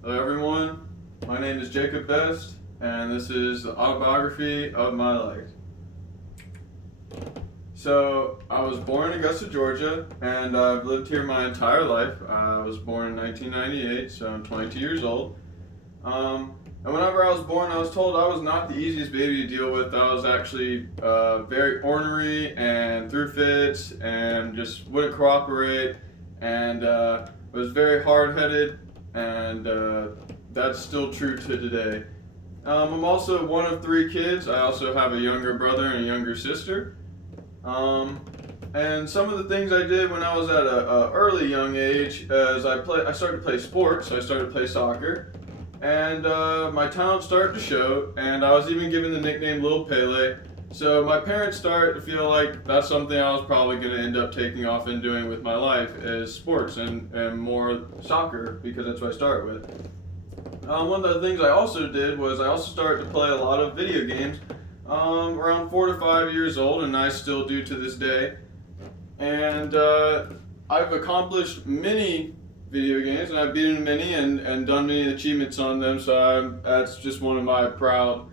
Hello everyone, my name is Jacob Best, and this is the autobiography of my life. So, I was born in Augusta, Georgia, and I've lived here my entire life. I was born in 1998, so I'm 22 years old. And whenever I was born, I was told I was not the easiest baby to deal with. I was actually very ornery and threw fits and just wouldn't cooperate and was very hard headed, and that's still true to today. I'm also one of three kids. I also have a younger brother and a younger sister. Um, and some of the things I did when I was at a early young age is I started to play sports. I started to play soccer, and my talent started to show. And I was even given the nickname Little Pele. So my parents started to feel like that's something I was probably going to end up taking off and doing with my life is sports and more soccer because that's what I started with. One of the things I also did was I also started to play a lot of video games around 4 to 5 years old, and I still do to this day. And I've accomplished many video games, and I've beaten many and done many achievements on them. So that's just one of my proud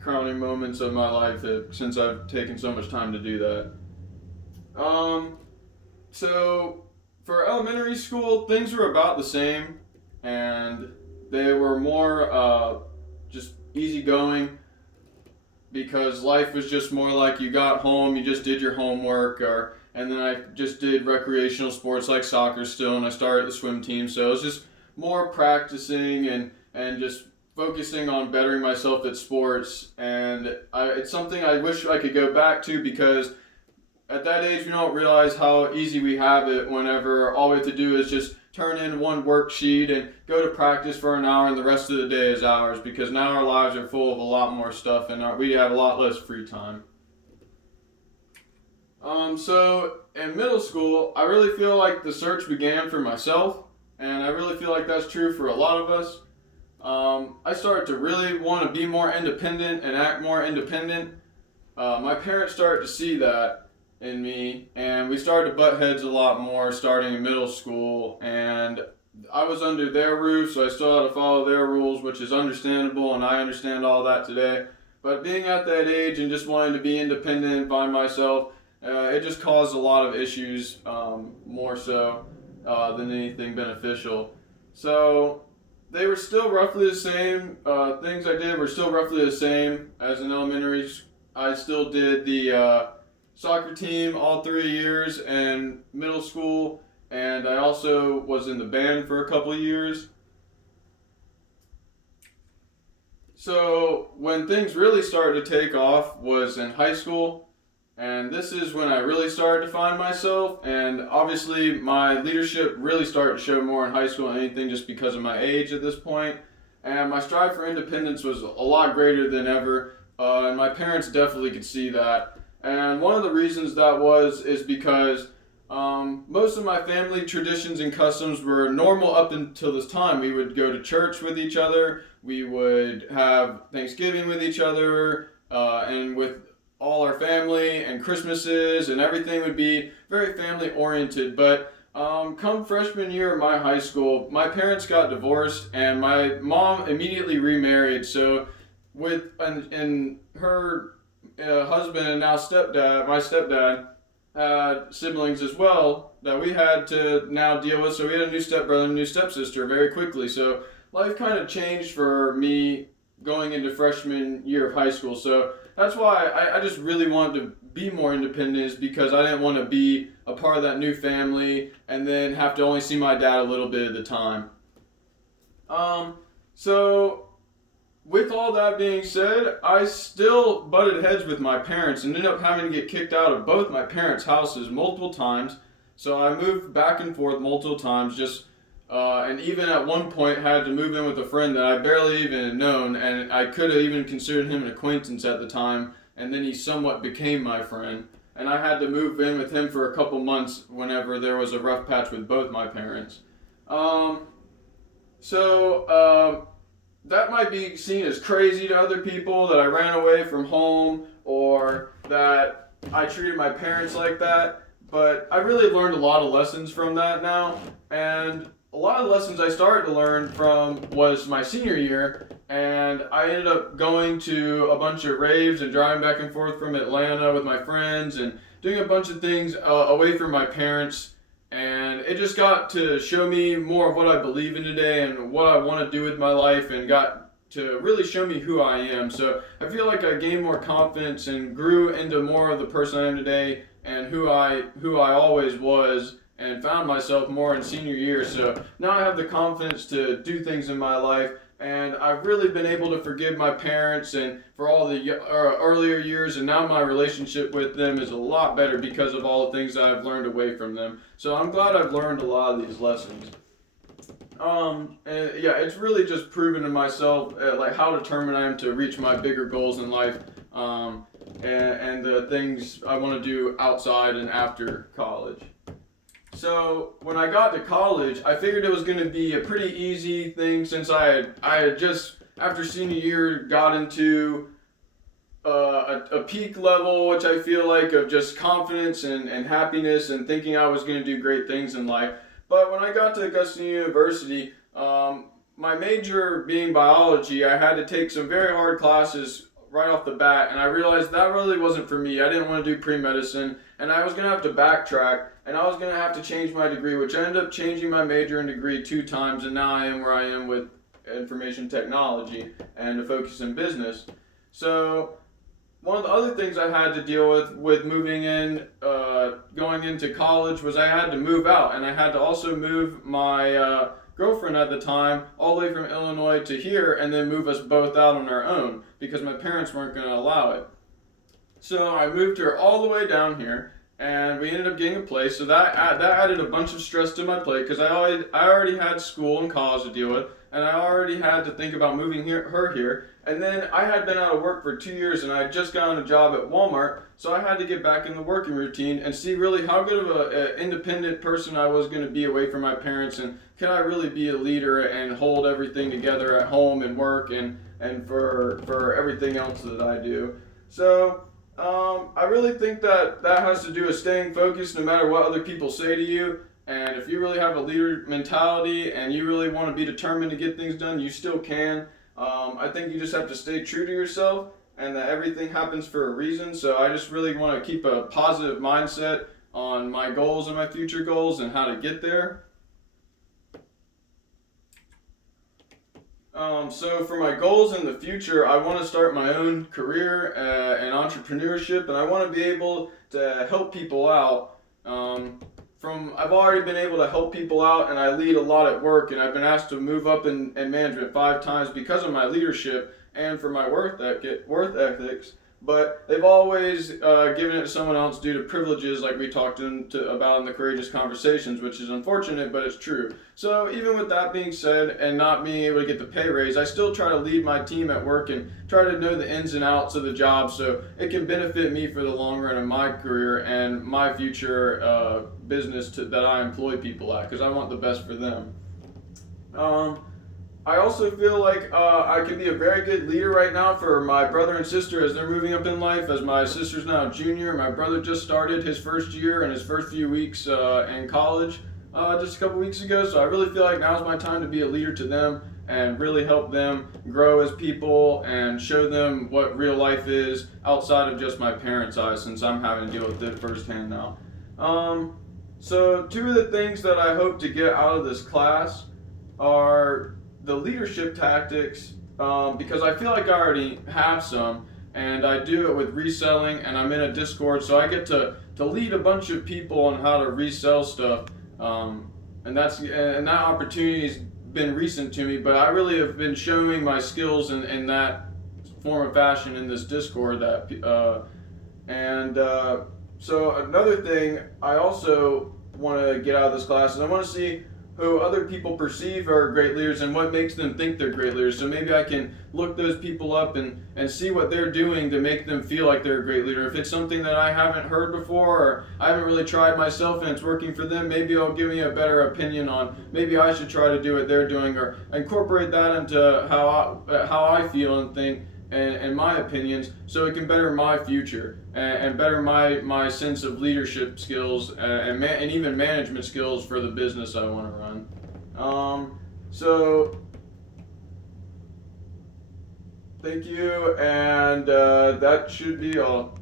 crowning moments of my life since I've taken so much time to do that. Um, so for elementary school, things were about the same, and they were more just easygoing because life was just more like you got home, you just did your homework, or and then I just did recreational sports like soccer still, and I started the swim team. So it was just more practicing and just focusing on bettering myself at sports, and it's something I wish I could go back to because at that age we don't realize how easy we have it whenever all we have to do is just turn in one worksheet and go to practice for an hour and the rest of the day is ours because now our lives are full of a lot more stuff and we have a lot less free time. So in middle school, I really feel like the search began for myself, and I really feel like that's true for a lot of us. I started to really want to be more independent and act more independent. My parents started to see that in me, and we started to butt heads a lot more starting in middle school. And I was under their roof, so I still had to follow their rules, which is understandable, and I understand all that today. But being at that age and just wanting to be independent by myself, it just caused a lot of issues, more so than anything beneficial. So they were still roughly the same. Things I did were still roughly the same as in elementary. I still did the soccer team all 3 years in middle school, and I also was in the band for a couple of years. So when things really started to take off was in high school, and this is when I really started to find myself. And obviously, my leadership really started to show more in high school than anything just because of my age at this point. And my strive for independence was a lot greater than ever. And my parents definitely could see that. And one of the reasons that is because most of my family traditions and customs were normal up until this time. We would go to church with each other, we would have Thanksgiving with each other, and with all our family, and Christmases, and everything would be very family oriented. But come freshman year of my high school, my parents got divorced, and my mom immediately remarried. So with and her husband and now stepdad, my stepdad had siblings as well that we had to now deal with. So we had a new stepbrother and a new stepsister very quickly. So life kind of changed for me going into freshman year of high school. So that's why I just really wanted to be more independent, is because I didn't want to be a part of that new family and then have to only see my dad a little bit at a time. So with all that being said, I still butted heads with my parents and ended up having to get kicked out of both my parents' houses multiple times. So I moved back and forth multiple times, and even at one point had to move in with a friend that I barely even had known, and I could have even considered him an acquaintance at the time, and then he somewhat became my friend. And I had to move in with him for a couple months whenever there was a rough patch with both my parents. Um, so that might be seen as crazy to other people that I ran away from home or that I treated my parents like that, but I really learned a lot of lessons from that now, and a lot of the lessons I started to learn from was my senior year, and I ended up going to a bunch of raves and driving back and forth from Atlanta with my friends and doing a bunch of things away from my parents. And it just got to show me more of what I believe in today and what I want to do with my life, and got to really show me who I am. So I feel like I gained more confidence and grew into more of the person I am today and who I always was, and found myself more in senior year. So now I have the confidence to do things in my life, and I've really been able to forgive my parents and for all the earlier years, and now my relationship with them is a lot better because of all the things that I've learned away from them. So I'm glad I've learned a lot of these lessons. And yeah, it's really just proven to myself like how determined I am to reach my bigger goals in life, and the things I want to do outside and after college. So when I got to college, I figured it was going to be a pretty easy thing, since I had just after senior year got into a peak level, which I feel like, of just confidence and happiness and thinking I was going to do great things in life. But when I got to Augusta University, my major being biology, I had to take some very hard classes right off the bat, and I realized that really wasn't for me. I didn't want to do pre-medicine, and I was going to have to backtrack, and I was going to have to change my degree, which I ended up changing my major and degree 2 times, and now I am where I am with information technology and a focus in business. So one of the other things I had to deal with moving in, going into college, was I had to move out, and I had to also move my girlfriend at the time all the way from Illinois to here, and then move us both out on our own because my parents weren't going to allow it. So I moved her all the way down here, and we ended up getting a place. So that added a bunch of stress to my plate, because I already had school and college to deal with, and I already had to think about moving her here. And then I had been out of work for 2 years, and I had just gotten a job at Walmart, so I had to get back in the working routine and see really how good of an independent person I was going to be away from my parents, and can I really be a leader and hold everything together at home and work and for everything else that I do. So I really think that has to do with staying focused no matter what other people say to you. And if you really have a leader mentality and you really want to be determined to get things done, you still can. I think you just have to stay true to yourself, and that everything happens for a reason. So I just really want to keep a positive mindset on my goals and my future goals and how to get there. So for my goals in the future, I want to start my own career in entrepreneurship, and I want to be able to help people out. I've already been able to help people out, and I lead a lot at work, and I've been asked to move up in management 5 times because of my leadership and for my worth ethics. But they've always given it to someone else due to privileges, like we talked about in the Courageous Conversations, which is unfortunate, but it's true. So even with that being said, and not being able to get the pay raise, I still try to lead my team at work and try to know the ins and outs of the job, so it can benefit me for the long run of my career and my future business that I employ people at, because I want the best for them. I also feel like I can be a very good leader right now for my brother and sister as they're moving up in life. As my sister's now a junior, my brother just started his first year and his first few weeks in college just a couple weeks ago. So I really feel like now's my time to be a leader to them and really help them grow as people and show them what real life is outside of just my parents' eyes, since I'm having to deal with it firsthand now. So 2 of the things that I hope to get out of this class are the leadership tactics, because I feel like I already have some, and I do it with reselling, and I'm in a Discord, so I get to lead a bunch of people on how to resell stuff, and that opportunity's been recent to me, but I really have been showing my skills in that form of fashion in this Discord. So another thing I also want to get out of this class is I want to see who other people perceive are great leaders and what makes them think they're great leaders. So maybe I can look those people up and see what they're doing to make them feel like they're a great leader. If it's something that I haven't heard before, or I haven't really tried myself and it's working for them, maybe it'll give me a better opinion on maybe I should try to do what they're doing, or incorporate that into how I feel and think and my opinions, so it can better my future and better my sense of leadership skills and even management skills for the business I want to run. So thank you, and that should be all.